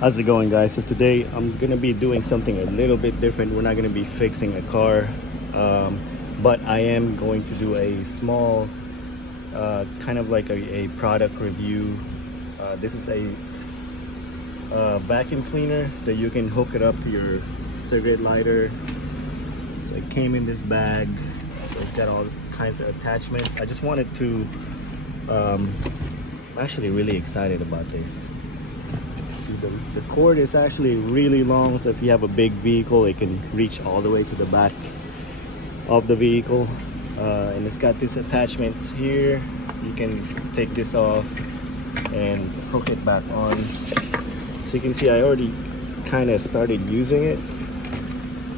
How's it going, guys? So today I'm gonna be doing something a little bit different. We're not gonna be fixing a car, but I am going to do a small kind of like a product review. This is a vacuum cleaner that you can hook it up to your cigarette lighter. So it came in this bag, so it's got all kinds of attachments. I just wanted to I'm actually really excited about this. See, the cord is actually really long, so if you have a big vehicle it can reach all the way to the back of the vehicle, and it's got this attachment here. You can take this off and hook it back on. So you can see I already kind of started using it.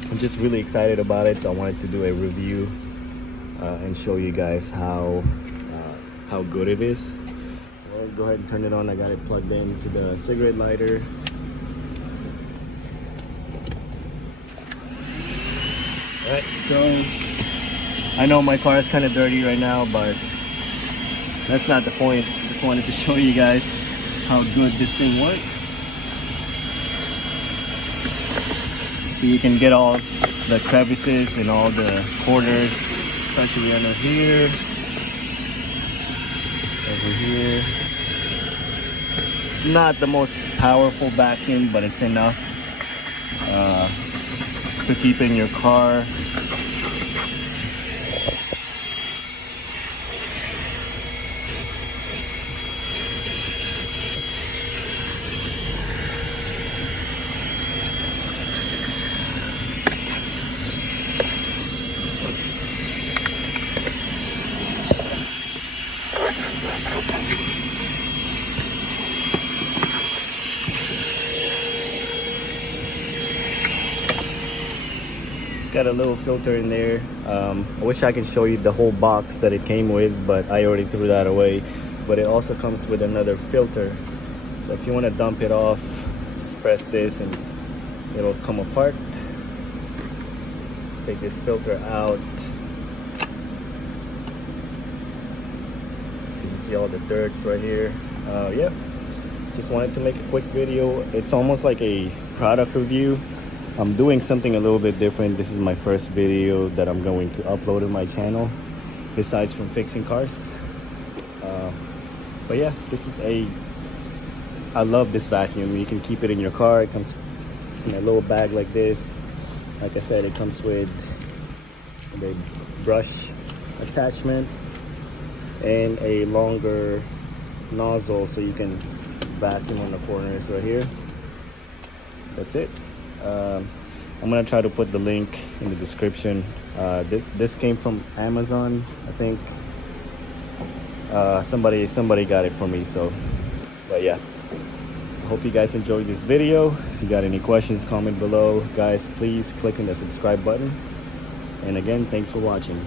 I'm just really excited about it, so I wanted to do a review and show you guys how good it is. So I'll go ahead and turn it on. I got it plugged into the cigarette lighter. Alright, so I know my car is kind of dirty right now, but that's not the point. Just wanted to show you guys how good this thing works. So you can get all the crevices and all the corners, especially under here, over here. It's not the most powerful vacuum, but it's enough to keep in your car. Got a little filter in there. I wish I could show you the whole box that it came with, but I already threw that away. But it also comes with another filter, so if you want to dump it off, just press this and it'll come apart. Take this filter out. You can see all the dirts right here. Yeah, just wanted to make a quick video. It's almost like a product review. I'm doing something a little bit different. This is my first video that I'm going to upload on my channel, besides from fixing cars. But yeah, I love this vacuum. You can keep it in your car. It comes in a little bag like this. Like I said, it comes with the brush attachment and a longer nozzle, so you can vacuum on the corners right here. That's it. I'm gonna try to put the link in the description. This came from Amazon, I think. Somebody got it for me, so. But yeah, I hope you guys enjoyed this video. If you got any questions, comment below. Guys, please click on the subscribe button. And again, thanks for watching.